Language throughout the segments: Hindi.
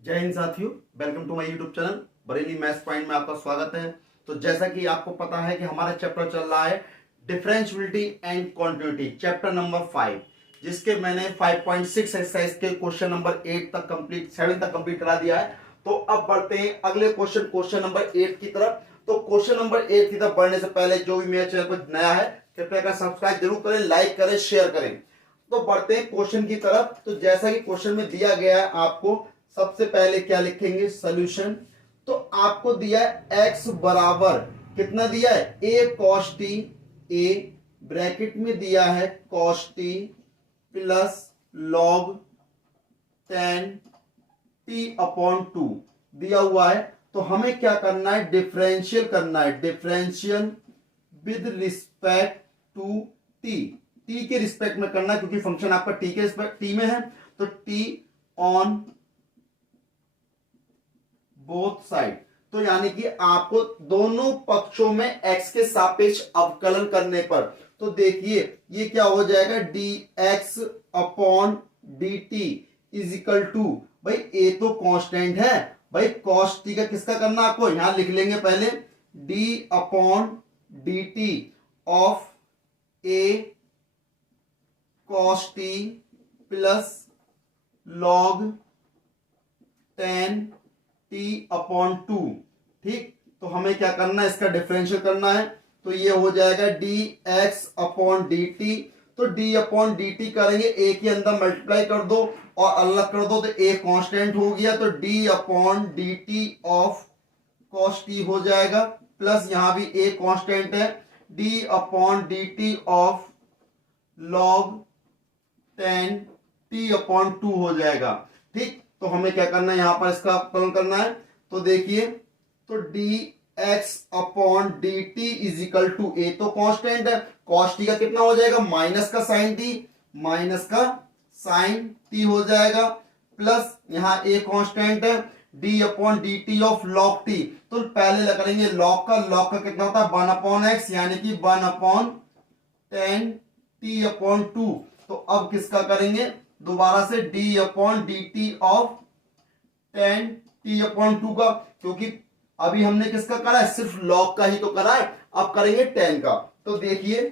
जय हिंद साथियों, welcome to my YouTube channel Bareilly maths point में आपका स्वागत है। तो जैसा कि आपको पता है कि हमारा चैप्टर चल रहा है differentiability and continuity, chapter number 5, जिसके मैंने 5.6 एक्सरसाइज के क्वेश्चन नंबर 8 तक कंप्लीट 7 तक कंप्लीट करा दिया है। तो अब बढ़ते हैं अगले क्वेश्चन नंबर 8 की तरफ। तो क्वेश्चन नंबर 8 की तरफ बढ़ने से पहले जो भी मेरे चैनल पर नया है कृपया कर सब्सक्राइब जरूर करें, लाइक करें, शेयर करें। तो बढ़ते हैं क्वेश्चन की तरफ। तो जैसा कि क्वेश्चन में दिया गया है, आपको सबसे पहले क्या लिखेंगे, सॉल्यूशन। तो आपको दिया है x बराबर कितना दिया है, a cos t, a bracket में दिया है cos t plus log tan t upon 2 दिया हुआ है। तो हमें क्या करना है, डिफरेंशियल करना है, differential with respect to T के रिस्पेक्ट में करना है, क्योंकि फंक्शन आपका टी के रिस्पेक्ट टी में है। तो टी ऑन बोथ साइड। तो यानी कि आपको दोनों पक्षों में x के सापेक्ष अवकलन करने पर, तो देखिए ये क्या हो जाएगा, dx upon dt is equal to, भाई a तो कांस्टेंट है, भाई cos t का किसका करना आपको, यहां लिख लेंगे पहले d upon dt of a cos t plus log tan t upon 2। ठीक, तो हमें क्या करना है, इसका डिफरेंशियल करना है। तो ये हो जाएगा dx अपॉन dt। तो d अपॉन dt करेंगे, a के अंदर मल्टीप्लाई कर दो और अलग कर दो, तो a कांस्टेंट हो गया। तो d upon dt of cos t हो जाएगा, प्लस यहां भी a कांस्टेंट है, d upon dt of log tan t upon 2 हो जाएगा। ठीक, तो हमें क्या करना है, यहां पर इसका अवकलन करना है। तो देखिए, तो dx upon dt is equal to, a तो कांस्टेंट है, cos t का कितना हो जाएगा, माइनस का साइन t, माइनस का साइन t हो जाएगा, प्लस यहां a कांस्टेंट है, d upon dt of log t। तो पहले करेंगे log का कितना होता है 1 अपॉन x, यानी कि 1 अपॉन tan t अपॉन 2। तो अब किसका करेंगे, दोबारा से d upon dt of tan t upon 2 का, क्योंकि अभी हमने किसका करा है, सिर्फ log का ही तो करा है, अब करेंगे tan का। तो देखिए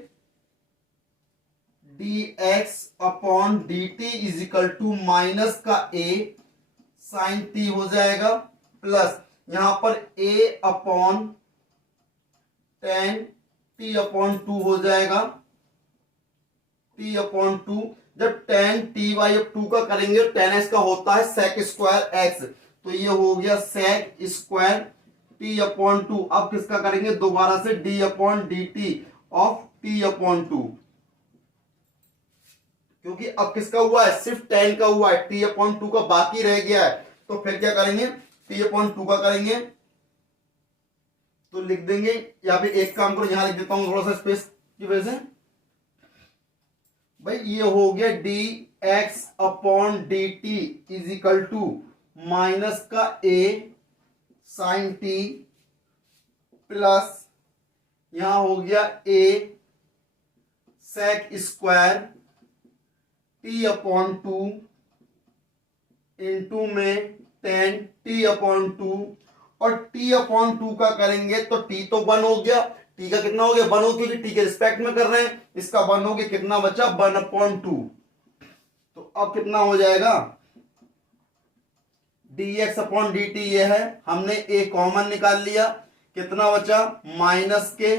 dx upon dt is equal to minus का a साइन t हो जाएगा, प्लस यहां पर a upon tan t upon 2 हो जाएगा, t अपॉन 2। जब tan t बाई 2 का करेंगे, tan x का होता है sec स्क्वायर x, तो ये हो गया sec स्क्वायर t अपॉन 2। अब किसका करेंगे, दोबारा से d upon dt of t upon 2, क्योंकि अब किसका हुआ है, सिर्फ tan का हुआ है, t अपॉन 2 का बाकी रह गया है। तो फिर क्या करेंगे, t अपॉन 2 का करेंगे, तो लिख देंगे, या फिर एक काम करो, यहां लिख देता हूं थोड़ा सा स्पेस की वजह से। भाई ये हो गया dx upon dt is equal to minus का a साइन t, प्लस यहां हो गया a sec square t upon 2 into में tan t अपॉन 2, और t अपॉन 2 का करेंगे तो t तो 1 हो गया, t का कितना हो गया 1 हो गया, क्योंकि t के रिस्पेक्ट में कर रहे हैं, इसका 1 हो गया, कितना बचा 1 अपॉन 2। तो अब कितना हो जाएगा, dx अपॉन dt ये है, हमने a कॉमन निकाल लिया, कितना बचा माइनस के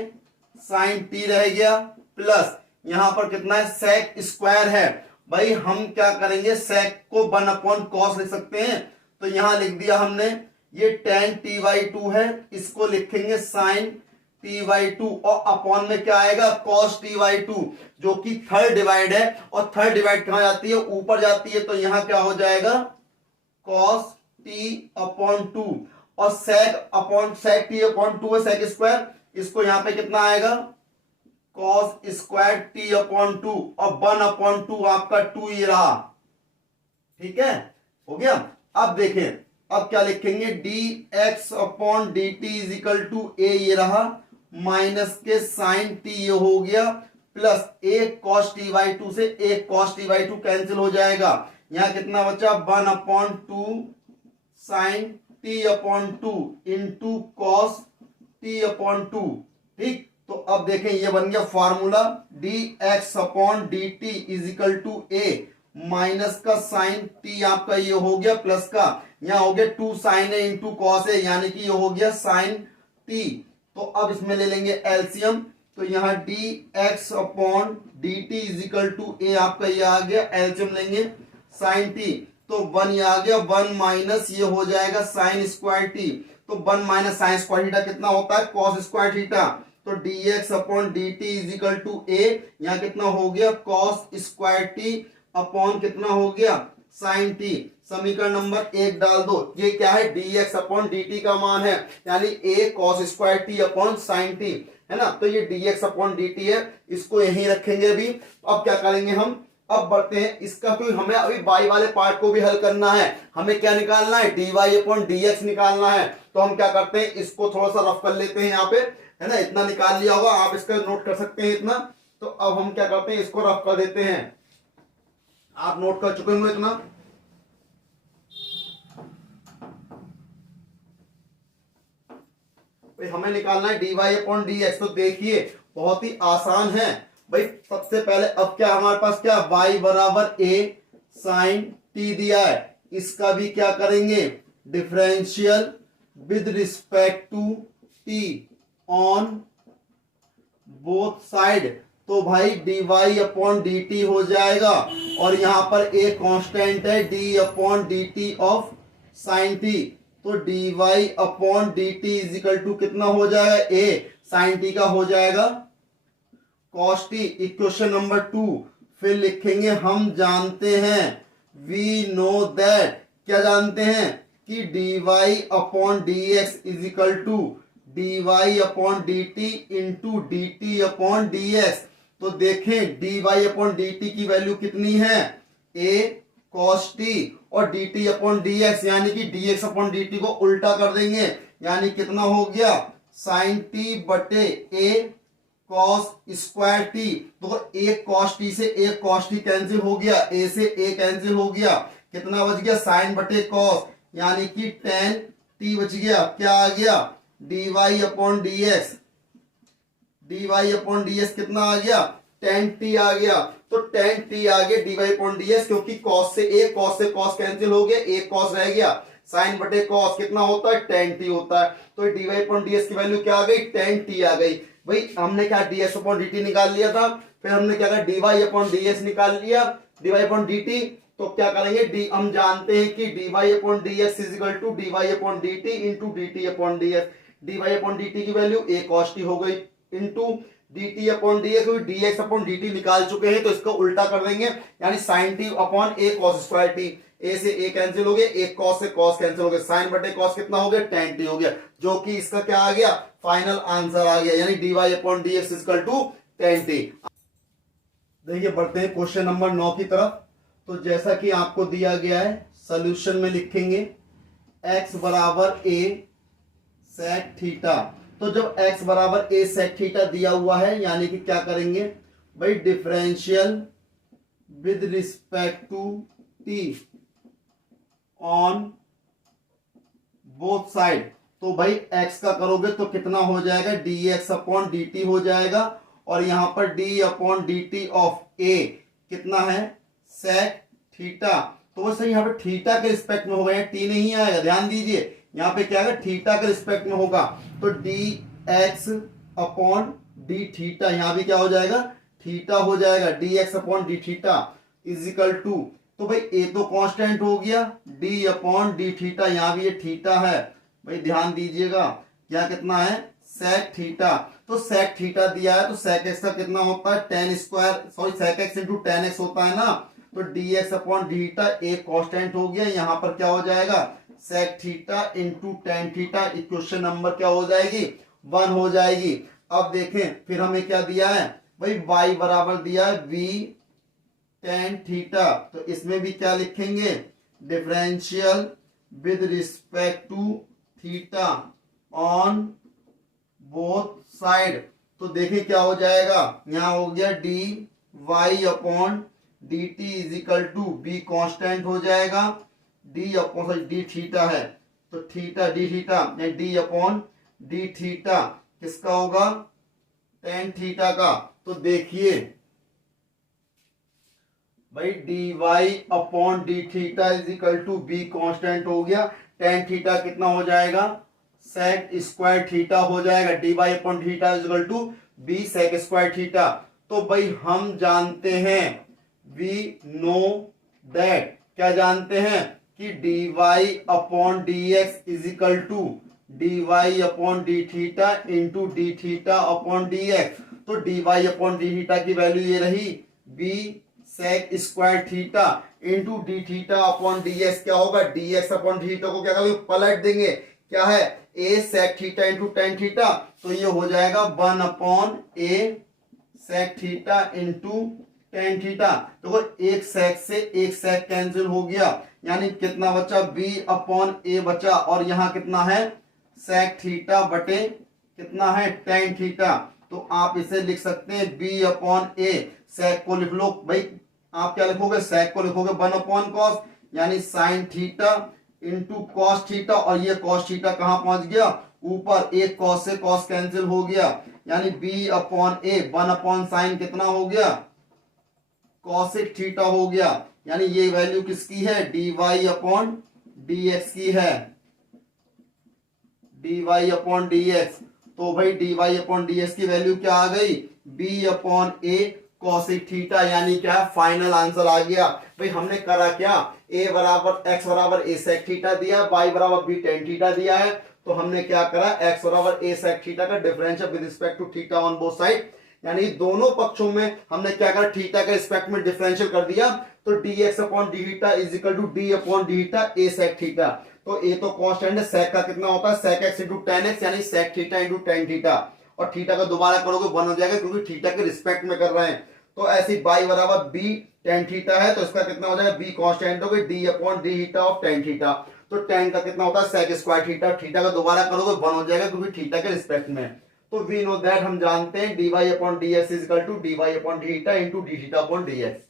साइन t रह गया, प्लस यहां पर कितना है sec स्क्वायर है। भाई हम क्या करेंगे, sec को 1 अपॉन cos लिख सकते हैं, तो यहां लिख दिया हमने, ये tan t बाई 2 है, इसको लिखेंगे sin t बाई 2, और अपॉन में क्या आएगा cos t बाई 2, जो कि थर्ड डिवाइड है, और थर्ड डिवाइड कहां जाती है, ऊपर जाती है, तो यहां क्या हो जाएगा cos t अपॉन 2, और sec t अपॉन 2 है sec स्क्वायर, इसको यहां पे कितना आएगा cos स्क्वायर t अपॉन 2, और 1 अपॉन 2 आपका 2 ये रहा। ठीक है, हो गया। अब देखें, अब क्या लिखेंगे, dx upon dt is equal to a ये रहा, माइनस के साइन t ये हो गया, प्लस एक cos t बाई 2 से एक cos t बाई 2 कैंसिल हो जाएगा, यहां कितना बचा 1 upon 2 sine T upon two into cos T upon two. ठीक, तो अब देखें ये बन गया formula D x upon D T is equal to A minus का साइन टी आपका ये हो गया प्लस का यहाँ हो गया two sine A into cos A यानी कि ये हो गया साइन टी। तो अब इसमें ले लेंगे एलसीएम, तो यहाँ D x upon D T is equal to A आपका ये आ गया, एलसीएम लेंगे साइन टी तो वन ये आ गया, वन माइनस ये हो जाएगा साइन स्क्वायर टी, तो one minus sine square theta कितना होता है कॉस स्क्वायर थीटा, तो dx upon dt is equal to A, यहाँ कितना हो गया cos स्क्वायर टी अपॉन कितना हो गया साइन टी। समीकरण नंबर 1 डाल दो, ये क्या है dx अपॉन dt का मान है यानी a cos square T upon sine T है ना, तो ये dx अपॉन dt है, इसको यहीं रखेंगे अभी। अब क्या करेंगे हम, अब बढ़ते हैं इसका, कोई हमें अभी बाई वाले पार्ट को भी हल करना है, हमें क्या निकालना है dy अपॉन dx निकालना है। तो हम क्या करते हैं इसको थोड़ा सा रफ कर लेते हैं यहाँ पे, है ना, इतना निकाल लिया होगा आप इसका नोट कर सकते हैं इतना। तो अब हम क्या करते हैं इसको रफ कर देते हैं, आप नोट कर चुके होंगे इतना। भाई हमें निकालना है dy अपॉन dx, तो देखिए बहुत ही आसान है भाई। सबसे पहले अब क्या हमारे पास क्या y बराबर a साइन t दिया है, इसका भी क्या करेंगे differential with respect to t on both side, तो भाई dy अपॉन dt हो जाएगा और यहां पर a कांस्टेंट है d upon dt of sine t, तो dy upon dt is equal to कितना हो जाएगा a साइन t का हो जाएगा cos t। इक्वेशन नंबर 2 फिर लिखेंगे हम जानते हैं वी नो दैट, क्या जानते हैं कि dy upon dx is equal to dy upon dt into dt upon dx। तो देखें dy अपॉन dt की वैल्यू कितनी है a cos t और dt अपॉन dx यानी कि dx अपॉन dt को उल्टा कर देंगे यानी कितना हो गया साइन t बटे a cos स्क्वायर t, तो एक cos t से एक cos t कैंसिल हो गया, a से a कैंसिल हो गया, कितना बच गया साइन बटे cos यानी कि tan t बच गया, क्या आ गया dy upon dx, dy upon dx कितना आ गया tan t आ गया, तो tan t आ गया dy अपॉन dx, क्योंकि cos से cos कैंसिल हो गया, एक cos रह गया, साइन बटे cos कितना होता है tan t होता है, तो dy अपॉन dx की वैल्यू क्या आ गई tan t आ गई। भाई हमने क्या dx अपॉन dt निकाल लिया था, फिर हमने क्या कहा dy अपॉन dx निकाल लिया, dy अपॉन dt, तो क्या करेंगे हम जानते हैं कि dy upon dx is equal to dy upon dt into dt upon dx, dy upon dt की वैल्यू a cos t हो गई into dt upon dx, dx upon dt निकाल चुके हैं तो इसको उल्टा कर देंगे यानी sine t upon a cos square t, a से a कैंसिल हो गया, एक cos से cos कैंसिल हो गया, साइन बटे cos कितना हो गया tan t हो गया, जो कि इसका क्या आ गया फाइनल आंसर आ गया यानी dy upon dx is equal to tan t। देखिए बढ़ते हैं क्वेश्चन नंबर 9 की तरफ। तो जैसा कि आपको दिया गया है सॉल्यूशन में लिखेंगे x बराबर a सेक थीटा, तो जब x बराबर a सेक थीटा दिया हुआ है यानी कि क्या करेंगे भाई differential with respect to t on both side, तो भाई x का करोगे तो कितना हो जाएगा dx अपॉन dt हो जाएगा और यहां पर d upon dt of a कितना है सेक थीटा, तो वो सही यहाँ पे थीटा के रिस्पेक्ट में होगा, t नहीं आएगा, ध्यान दीजिए यहाँ पे क्या है थीटा के रिस्पेक्ट में होगा, तो dx अपॉन d थीटा यहाँ भी क्या हो जाएगा थीटा हो जाएगा, dx upon d theta is equal to, तो भाई a तो कांस्टेंट हो गया, d अपॉन d थीटा यहाँ भी ये थीटा है, भाई ध्यान दीजिएगा क्या कितना है सेक थीटा, तो सेक थीटा दिया है तो सेक एक्स का कितना होता है tan square sorry sec X into tan X होता है ना, तो dx अपॉन थीटा एक कांस्टेंट हो गया, यहाँ पर क्या हो जाएगा sec theta into tan theta, equation number क्या हो जाएगी 1 हो जाएगी। अब देखें फिर हमें क्या दिया है भाई y बराबर दिया है v टेन थीटा, तो इसमें भी क्या लिखेंगे differential with respect to theta on both side, तो देखिए क्या हो जाएगा यहाँ हो गया d Y upon D T is equal to b constant हो जाएगा, d upon sorry d theta है, तो theta d theta d upon D theta किसका होगा, टेन थीटा का। तो देखिए भाई d Y upon D theta is equal to b constant हो गया, टेन थीटा कितना हो जाएगा, सेक स्क्वायर थीटा हो जाएगा। D Y upon theta is equal to b sec square theta. तो भाई हम जानते हैं, वी नो दैट, क्या जानते हैं कि D Y upon D X is equal to D Y upon D theta into D theta upon D x. तो D Y upon D theta की वैल्यू ये रही B sec square theta into D theta upon D X क्या होगा, डी एक्स अपॉन थीटा को क्या करेंगे, पलट देंगे, क्या है A sec theta into tan theta. तो ये हो जाएगा 1 upon A sec theta into tan theta. तो एक सेक से एक सेक कैंसिल हो गया, यानी कितना बचा, बी अपॉन ए बचा, और यहां कितना है, सेक थीटा बटे कितना है, टेन थीटा। तो आप इसे लिख सकते हैं बी अपॉन ए, सेक को लिख लो भाई, आप क्या लिखोगे, सेक को लिखोगे 1 अपॉन कॉस, यानी sine theta into cos theta, और ये कॉस थीटा कहां पहुंच गया, ऊपर, एक कॉस से कॉस कैंसिल हो गया, यानी बी अपॉन ए 1 अपॉन साइन कितना हो गया, कॉसेक थीटा हो गया। यानी ये वैल्यू किसकी है, d Y upon D x की है, d Y upon D x. तो भाई d Y upon D x की वैल्यू क्या आ गई, b upon a cosec theta, यानी क्या, फाइनल आंसर आ गया। भाई हमने करा क्या, ए बराबर एक्स बराबर ए सेक थीटा दिया, वाई बराबर बी टेन थीटा दिया है। तो हमने क्या करा, एक्स बराबर ए सेक थीटा का differential with respect to theta on both side, यानी दोनों पक्षों में हमने क्या करा, थीटा के रिस्पेक्ट में डिफरेंशियल कर दिया। तो d x upon D theta is equal to d upon D theta a sec theta. तो ए तो कांस्टेंट है, सेक का कितना होता है, sec X into tan X, यानी sec theta into tan theta, और थीटा का दोबारा करोगे 1 हो जाएगा, क्योंकि थीटा के रिस्पेक्ट में कर रहे हैं। तो ऐसी बाई बराबर बी टेन थीटा है, तो इसका कितना हो जाएगा, बी कांस्टेंट हो गई, D upon D theta of ten theta. तो टेन का कितना होता है, सेक स्क्वायर थीटा, थीटा का दोबारा करोगे 1 हो जाएगा, क्योंकि थीटा के रिस्पेक्ट में। तो वी नो दैट, हम जानते हैं D Y upon D X is equal to D Y upon D theta into D theta upon D x.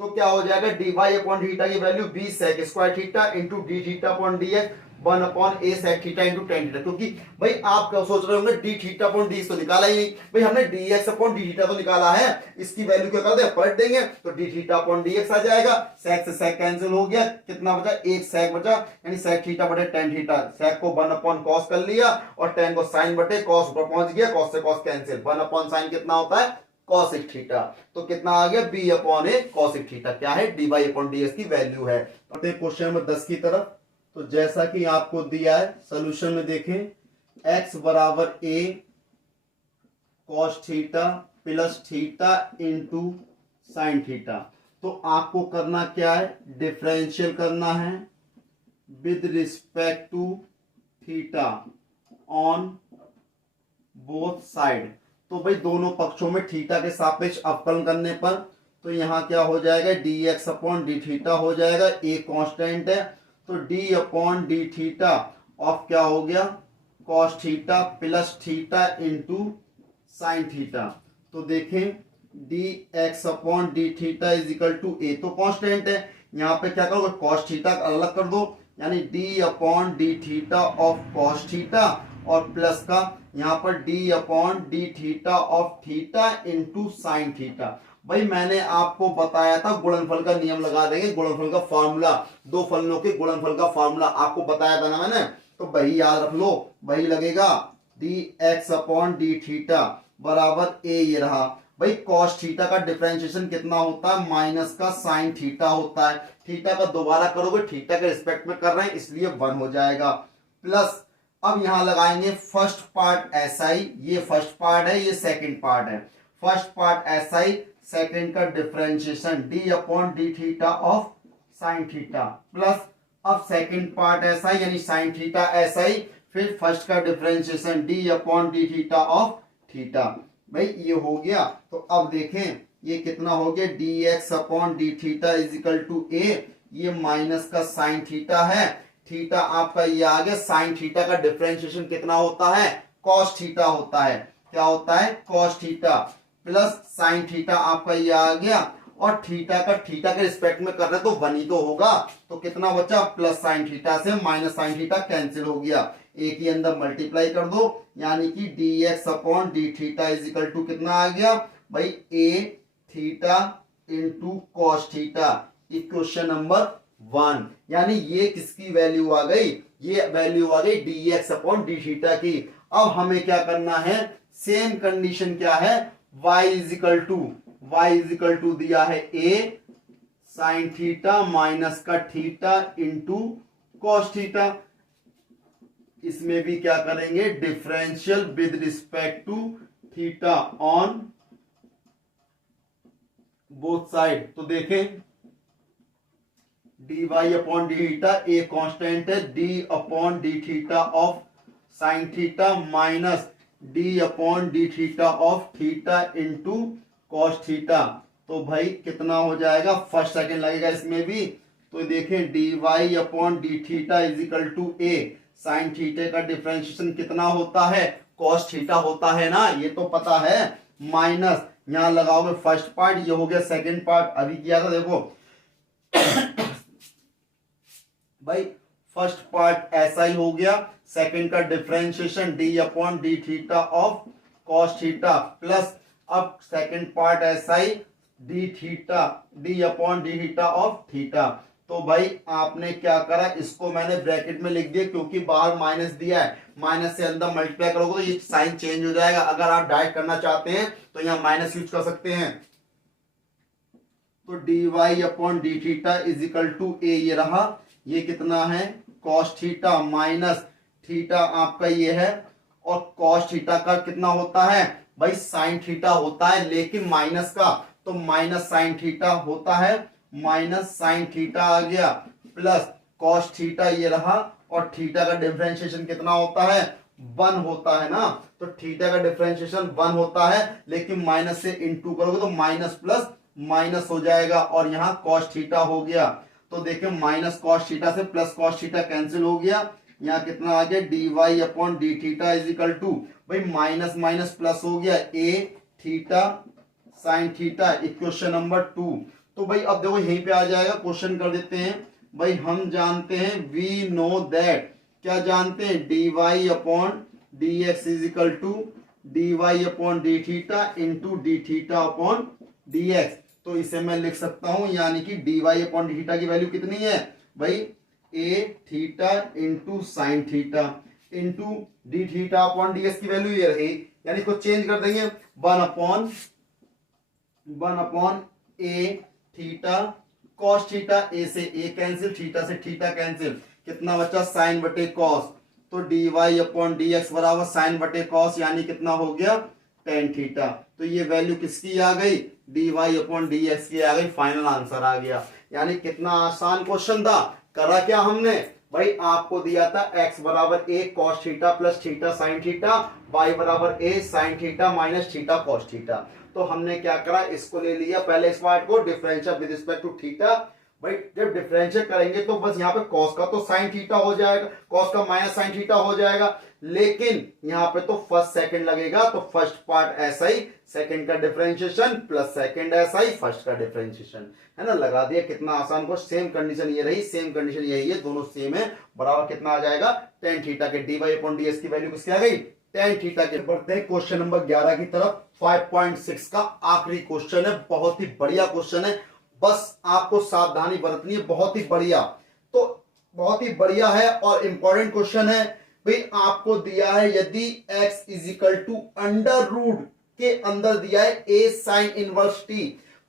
तो क्या हो जाएगा, डी वाई अपॉन थीटा की value B sec square theta into D theta upon D X 1 upon A sec theta into tan theta. क्योंकि भाई आप क्या सोच रहे होंगे, डी थीटा अपॉन डी तो निकाला ही नहीं, भाई हमने D x upon D theta तो निकाला है, इसकी वैल्यू क्या कर दे, पलट देंगे, तो D theta upon D X आ जाएगा, सेक से सेक कैंसिल हो गया, कितना बचा, एक सेक बचा, यानी सेक थीटा बटे टेन थीटा, सेक को 1 अपॉन कॉस कर लिया, और टेन को साइन बटे कॉस ऊपर पहुंच गया, कॉस से कॉस कैंसिल, 1 अपॉन साइन कितना होता है, कॉसेक थीटा। तो कितना आ गया, b upon a cosec theta, क्या है, d Y upon D x की वैल्यू है। क्वेश्चन नंबर 10 की तरफ। तो जैसा कि आपको दिया है सॉल्यूशन में देखें, x बराबर a cos theta plus theta into sine theta. तो आपको करना क्या है, डिफरेंशियल करना है with respect to theta on both side. तो भाई दोनों पक्षों में थीटा के सापेक्ष अवकलन करने पर, तो यहां क्या हो जाएगा, D x upon D theta हो जाएगा, ए कांस्टेंट है, तो D upon D theta of क्या हो गया, cos theta plus theta into sine theta. तो देखें D x upon D theta is equal to A तो कांस्टेंट है, यहाँ पे क्या करोगे, कॉस थीटा अलग कर दो, यानी D upon D theta of cos theta, और प्लस का यहाँ पर D upon D theta of theta into sine theta. भाई मैंने आपको बताया था गुणनफल का नियम लगा देंगे, गुणनफल का फॉर्मूला, दो फलनों के गुणनफल का फॉर्मूला आपको बताया था ना मैंने, तो वही याद रख लो, वही लगेगा, D x upon D theta बराबर ए, ये रहा। भाई कॉस थीटा का डिफरेंशिएशन कितना होता है, माइनस का साइन थीटा होता है, थीटा का दोबारा करोगे, थीटा के रिस्पेक्ट में कर रहे हैं इसलिए 1 हो जाएगा, प्लस अब यहां लगाएंगे फर्स्ट पार्ट एसआई, ये फर्स्ट पार्ट है, ये सेकंड पार्ट है, फर्स्ट पार्ट एसआई, सेकंड का differentiation D upon D theta of sine theta, plus अब सेकंड पार्ट एसआई यानी साइन थीटा एसआई, फिर फर्स्ट का differentiation D upon D theta of theta. भाई ये हो गया, तो अब देखें ये कितना हो गया, D x upon D theta is equal to A, ये माइनस का साइन थीटा है, थीटा आपका ये आ गया, साइन थीटा का डिफरेंशिएशन कितना होता है, कॉस थीटा होता है, क्या होता है, cos theta, plus sine theta आपका ये आ गया, और थीटा के रिस्पेक्ट में कर रहे तो 1 ही तो होगा। तो कितना बचा, प्लस साइन थीटा से माइनस साइन थीटा कैंसिल हो गया, एक ही अंदर मल्टीप्लाई कर दो, यानी कि dx upon D theta is equal to कितना आ गया भाई, a theta into cos theta, equation number 1। यानी ये किसकी वैल्यू आ गई, ये वैल्यू आ गई dx अपॉन डी थीटा की। अब हमें क्या करना है, सेम कंडीशन क्या है, y इज इक्वल टू दिया है a साइन थीटा माइनस का थीटा इंटू कॉस थीटा। इसमें भी क्या करेंगे, differential with respect to theta on both side. तो देखें dy upon D theta a constant है, d upon D theta of sine theta minus d upon D theta of theta into cos theta. तो भाई कितना हो जाएगा, फर्स्ट सेकंड लगेगा इसमें भी। तो देखें dy upon D theta is equal to a sine theta का डिफरेंशिएशन कितना होता है, कॉस थीटा होता है ना, ये तो पता है, माइनस यहां लगाओगे फर्स्ट पार्ट, ये हो गया सेकंड पार्ट। अभी किया था देखो भाई, फर्स्ट पार्ट ऐसा ही हो गया, सेकंड का differentiation d upon D theta of cos theta plus अब सेकंड पार्ट ऐसा ही d upon D theta of theta. तो भाई आपने क्या करा, इसको मैंने ब्रैकेट में लिख दिया क्योंकि बाहर माइनस दिया है, माइनस से अंदर मल्टीप्लाई करोगे तो ये साइन चेंज हो जाएगा। अगर आप डायरेक्ट करना चाहते हैं तो यहाँ माइनस यूज कर सकते हैं। तो dy upon D theta is equal to A, ये रहा, ये कितना है कॉस थीटा माइनस थीटा आपका ये है, और कॉस थीटा का कितना होता है भाई, साइन थीटा होता है, लेकिन माइनस का, तो माइनस साइन थीटा होता है, माइनस साइन थीटा आ गया प्लस कॉस थीटा ये रहा, और थीटा का डिफरेंशिएशन कितना होता है, 1 होता है ना। तो थीटा का डिफरेंशिएशन 1 होता है, लेकिन माइनस से इंटू करोगे तो माइनस प्लस माइनस हो जाएगा, और यहाँ कॉस थीटा हो गया। तो देखिए माइनस कॉस थीटा से प्लस कॉस थीटा कैंसिल हो गया, यहाँ कितना आ गया dy upon D theta is equal to भाई माइनस माइनस प्लस हो गया a theta sine theta, equation number 2। तो भाई अब देखो यहीं पे आ जाएगा, क्वेश्चन कर देते हैं भाई। हम जानते हैं, वी नो दैट, क्या जानते हैं, dy upon dx is equal to dy upon D theta into D theta upon dx। तो इसे मैं लिख सकता हूं, यानी कि dy अपॉन डी थीटा की वैल्यू कितनी है भाई, a theta into sine theta into D theta upon dx की वैल्यू ये रही, यानी इसको चेंज कर देंगे 1 upon a theta cos theta, a से a कैंसिल, थीटा से थीटा कैंसिल, कितना बचा साइन बटे कॉस। तो dy अपॉन dx बराबर साइन बटे कॉस, यानी कितना हो गया टेन थीटा। तो ये वैल्यू किसकी आ गई, dy अपॉन dx की आ गई, फाइनल आंसर आ गया। यानी कितना आसान क्वेश्चन था। करा क्या हमने भाई, आपको दिया था x बराबर a cos theta plus theta sine theta, y बराबर a sine theta minus theta cos theta. तो हमने क्या करा, इसको ले लिया पहले इस पार्ट को, differential with respect to theta. भाई जब डिफरेंशियल करेंगे तो बस यहाँ पे cos का तो साइन थीटा हो जाएगा, cos का माइनस साइन थीटा हो जाएगा, लेकिन यहाँ पे तो फर्स्ट सेकंड लगेगा, तो फर्स्ट पार्ट ऐसा ही, सेकंड का डिफरेंशिएशन प्लस सेकंड ऐसा ही, फर्स्ट का डिफरेंशिएशन, है ना, लगा दिया। कितना आसान को, सेम कंडीशन ये रही, सेम कंडीशन यही है, दोनों सेम है, बराबर कितना आ जाएगा टेन थीटा के। dy अपॉन ds की वैल्यू किसकी आ गई, टेन थीटा के। बढ़ते हैं क्वेश्चन नंबर 11 की तरफ। 5.6 का आखिरी क्वेश्चन है, बहुत ही बढ़िया क्वेश्चन है, बस आपको सावधानी बरतनी है, बहुत ही बढ़िया। तो बहुत ही बढ़िया है और इंपॉर्टेंट क्वेश्चन है भाई। आपको दिया है यदि x is equal to under root के अंदर दिया है a sine inverse t,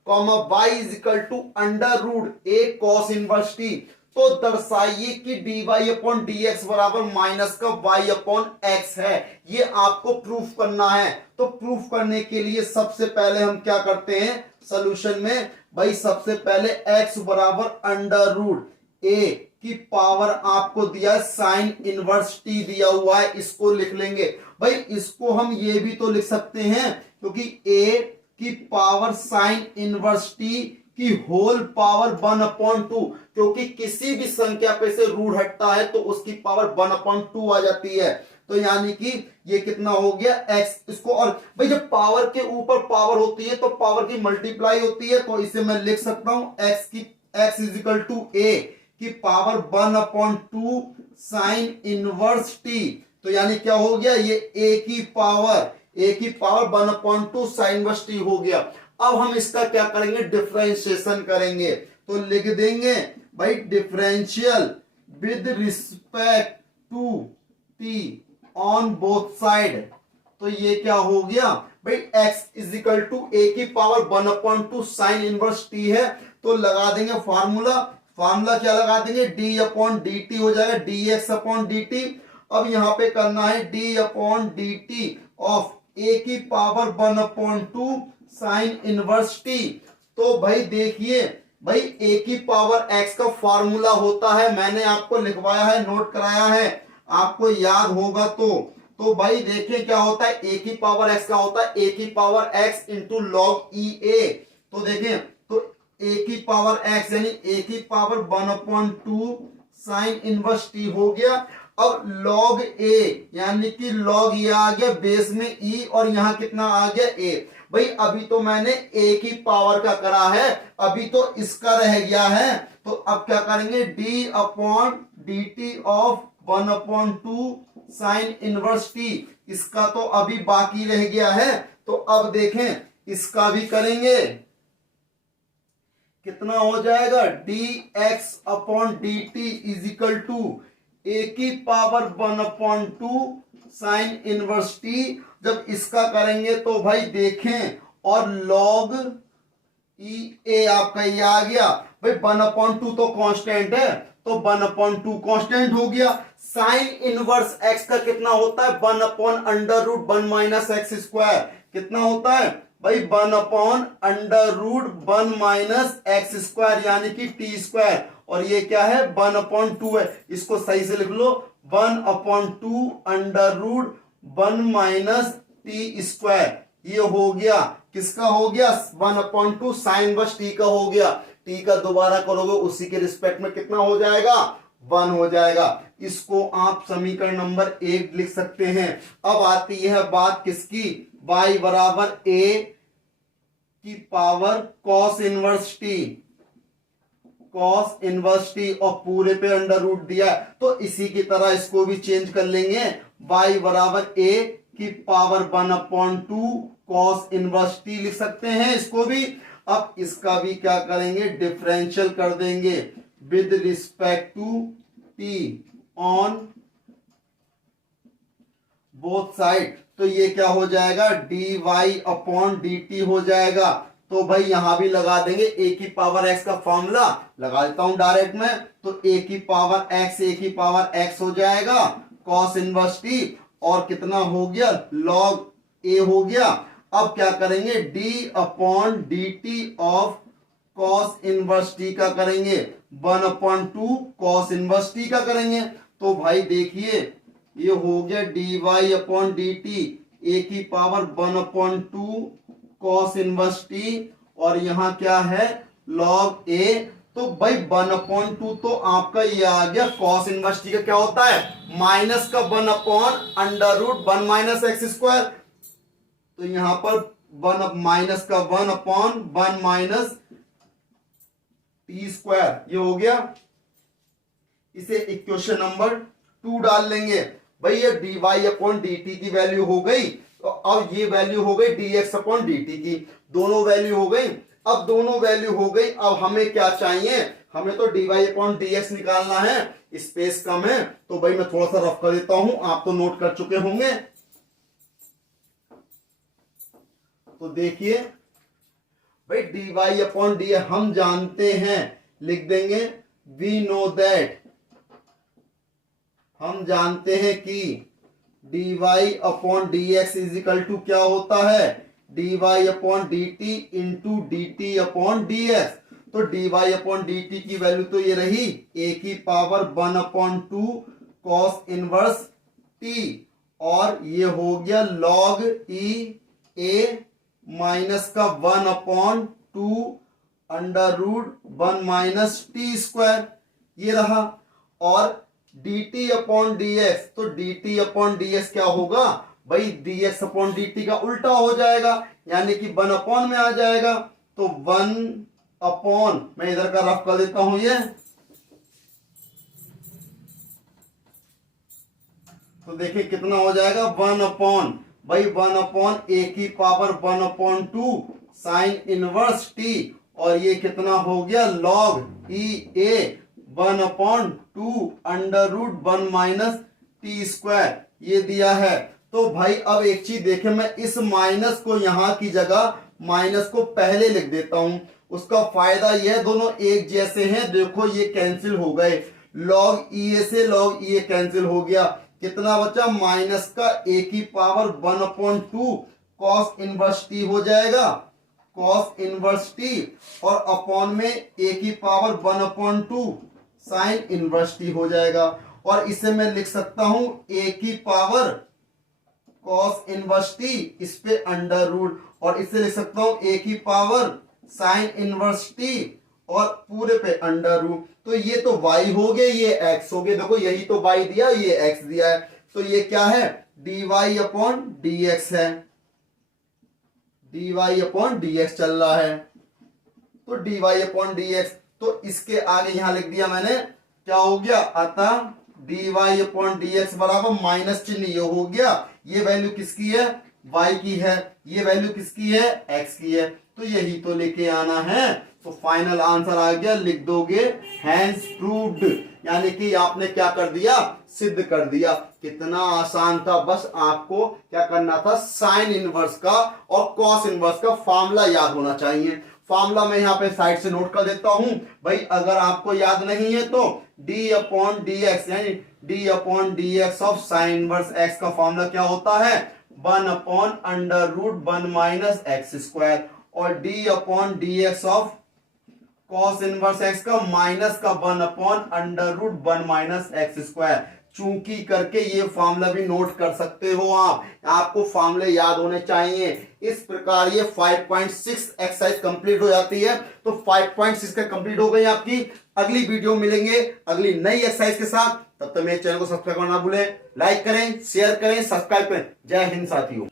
comma y is equal to under root a cos inverse t, तो दर्शाइए कि dy अपॉन dx बराबर माइनस का y अपॉन x है। ये आपको प्रूफ करना है। तो प्रूफ करने के लिए सबसे पहले हम क्या करते हैं सॉल्यूशन में भाई, सबसे पहले x बराबर अंडर रूट a की पावर आपको दिया साइन इनवर्स t दिया हुआ है, इसको लिख लेंगे भाई। इसको हम ये भी तो लिख सकते हैं क्योंकि a की पावर साइन इनवर्स t की होल पावर 1/2, क्योंकि किसी भी संख्या पे से रूट हटता है तो उसकी पावर 1/2 आ जाती है। तो यानी कि ये कितना हो गया x इसको। और भाई जब पावर के ऊपर पावर होती है तो पावर की मल्टीप्लाई होती है, तो इसे मैं लिख सकता हूं x is equal to a की पावर 1/2 साइन इनवर्स t। तो यानी क्या हो गया, ये a की पावर 1/2 साइन इनवर्स t हो गया। अब हम इसका क्या करेंगे, डिफरेंशिएशन करेंगे। तो लिख देंगे भाई differential with respect to t on both side. तो ये क्या हो गया भाई, x is equal to a की पावर 1/2 साइन इनवर्स t है। तो लगा देंगे फार्मूला क्या लगा देंगे, d/dt हो जाएगा dx/dt। अब यहां पे करना है d/dt ऑफ a की पावर 1/2 साइन इनवर्स t। तो भाई देखिए भाई a की पावर x का फॉर्मूला होता है, मैंने आपको लिखवाया है, नोट कराया है, आपको याद होगा। तो भाई देखिए क्या होता है, a की पावर x का होता है a की power x into log e ए। तो देखें तो a की पावर x यानी a की पावर 1/2 साइन इनवर्स t हो गया। अब लॉग a यानी कि लॉग ये आ गया बेस में e और यहां कितना आ गया a। भाई अभी तो मैंने a की पावर का करा है, अभी तो इसका रह गया है। तो अब क्या करेंगे, d/dt of 1/2 sine inverse t, इसका तो अभी बाकी रह गया है। तो अब देखें इसका भी करेंगे, कितना हो जाएगा, dx/dt is equal to a की पावर 1/2 साइन इनवर्स t। जब इसका करेंगे तो भाई देखें, और लॉग ई ए आपका ये आ गया। भाई 1/2 तो कांस्टेंट है, तो 1/2 कांस्टेंट हो गया। साइन इनवर्स x का कितना होता है, 1/√1 माइनस एक्स स्क्वायर। कितना होता है भाई, 1/√1 माइनस एक्स स्क्वायर यानी कि टी स्क्वायर। और ये क्या है, 1/2 है, इसको सही से लिख लो, 1/√1 माइनस टी स्क्वायर। ये हो गया, किसका हो गया, 1/2 साइन इनवर्स टी का हो गया। टी का दोबारा करोगे उसी के रिस्पेक्ट में कितना हो जाएगा, 1 हो जाएगा। इसको आप समीकरण नंबर 1 लिख सकते हैं। अब आती है बात किसकी, y बराबर a की पावर cos इनवर्स t और पूरे पे अंडर रूट दिया है, तो इसी की तरह इसको भी चेंज कर लेंगे, y बराबर a की पावर 1/2 cos इनवर्स t लिख सकते हैं इसको भी। अब इसका भी क्या करेंगे, डिफरेंशियल कर देंगे with respect to t on both side. तो ये क्या हो जाएगा, dy/dt हो जाएगा। तो भाई यहां भी लगा देंगे a की पावर x का फॉर्मूला लगा देता हूं डायरेक्ट में। तो a की पावर x हो जाएगा cos इनवर्स t, और कितना हो गया, log a हो गया। अब क्या करेंगे, d/dt of cos inverse t का करेंगे, 1/2 cos इनवर्स t का करेंगे। तो भाई देखिए ये हो गया dy/dt a की पावर 1/2 cos इनवर्स t, और यहां क्या है, log a। तो भाई 1/2 तो आपका ये आ गया, cos इनवर्स t का क्या होता है, माइनस का 1/√1 माइनस एक्स स्क्वायर। तो यहां पर माइनस का 1/1 माइनस टी स्क्वायर, ये हो गया। इसे इक्वेशन नंबर 2 डाल लेंगे। भाई ये dy/dt की वैल्यू हो गई, तो अब ये वैल्यू हो गई dx/dt की, दोनों वैल्यू हो गई। अब दोनों वैल्यू हो गई, अब हमें क्या चाहिए, हमें तो dy/dx निकालना है, स्पेस कम है। तो भाई मैं थोड़ा सा रफ कर देता हूं, आप तो नोट कर चुके होंगे। तो देखिए भाई dy/dx हम जानते हैं, लिख देंगे वी नो दैट, हम जानते हैं कि dy/dx इज इक्वल टू क्या होता है, dy/dt इंटू dt/dx। तो dy/dt की वैल्यू तो ये रही a की पावर 1/2 cos इनवर्स t, और ये हो गया log e a माइनस का 1/2 under root 1 minus t square, ये रहा। और dt अपॉन dx, तो dt अपॉन dx क्या होगा भाई, dx अपॉन dt का उल्टा हो जाएगा, यानी कि 1 अपॉन में आ जाएगा। तो 1 अपॉन, मैं इधर का रफ कर देता हूं ये, तो देखिए कितना हो जाएगा 1 अपॉन, भाई 1 अपॉन ए की power 1 upon 2 sine inverse t, और ये कितना हो गया log e a 1 upon 2 under root 1 minus t square, ये दिया है। तो भाई अब एक चीज देखें, मैं इस माइनस को यहां की जगह माइनस को पहले लिख देता हूं। उसका फायदा यह, दोनों एक जैसे हैं, देखो ये कैंसिल हो गए, लॉग ई ए से लॉग ई ए कैंसिल हो गया, कितना बचा माइनस का ए की power 1 upon 2 cos inverse T हो जाएगा, कॉस इनवर्स टी, और अपॉन में ए की power 1 upon 2 sine inverse T हो जाएगा। और इसे मैं लिख सकता हूं ए की पावर कॉस इनवर्स टी, इस पे अंडर रूट, और इसे लिख सकता हूं ए की पावर साइन इनवर्स टी और पूरे पे अंडर रूट। तो ये तो y हो गए, ये x हो गए, देखो यही तो y दिया, ये x दिया है, तो ये क्या है dy अपॉन dx है, dy अपॉन dx चल रहा है, तो dy अपॉन dx, तो इसके आगे यहां लिख दिया मैंने, क्या हो गया, अतः dy अपॉन dx बराबर माइनस चिन्ह ये हो गया, ये वैल्यू किसकी है y की है, ये वैल्यू किसकी है x की है, तो यही तो लेके आना है। तो फाइनल आंसर आ गया, लिख दोगे हैंस प्रूव्ड, यानी कि आपने क्या कर दिया, सिद्ध कर दिया। कितना आसान था, बस आपको क्या करना था, साइन इनवर्स का और कॉस इनवर्स का फॉर्मूला याद होना चाहिए। फॉर्मूला मैं यहाँ पे साइड से नोट कर देता हूं भाई, अगर आपको याद नहीं है तो d अपॉन डी एक्स, यानी d upon D x of sine inverse x का फॉर्मूला क्या होता है 1 upon under root 1 minus x square, और d upon D x of cos inverse x का माइनस का 1 upon under root 1 minus x square. चूंकि करके ये फॉर्मूला भी नोट कर सकते हो आप, आपको फॉर्मूले याद होने चाहिए। इस प्रकार ये 5.6 एक्सरसाइज कंप्लीट हो जाती है। तो 5.6 का कंप्लीट हो गई आपकी। अगली वीडियो मिलेंगे अगली नई एक्सरसाइज के साथ, तब तक मेरे चैनल को सब्सक्राइब करना ना भूलें, लाइक करें, शेयर करें, सब्सक्राइब करें। जय हिंद साथियों।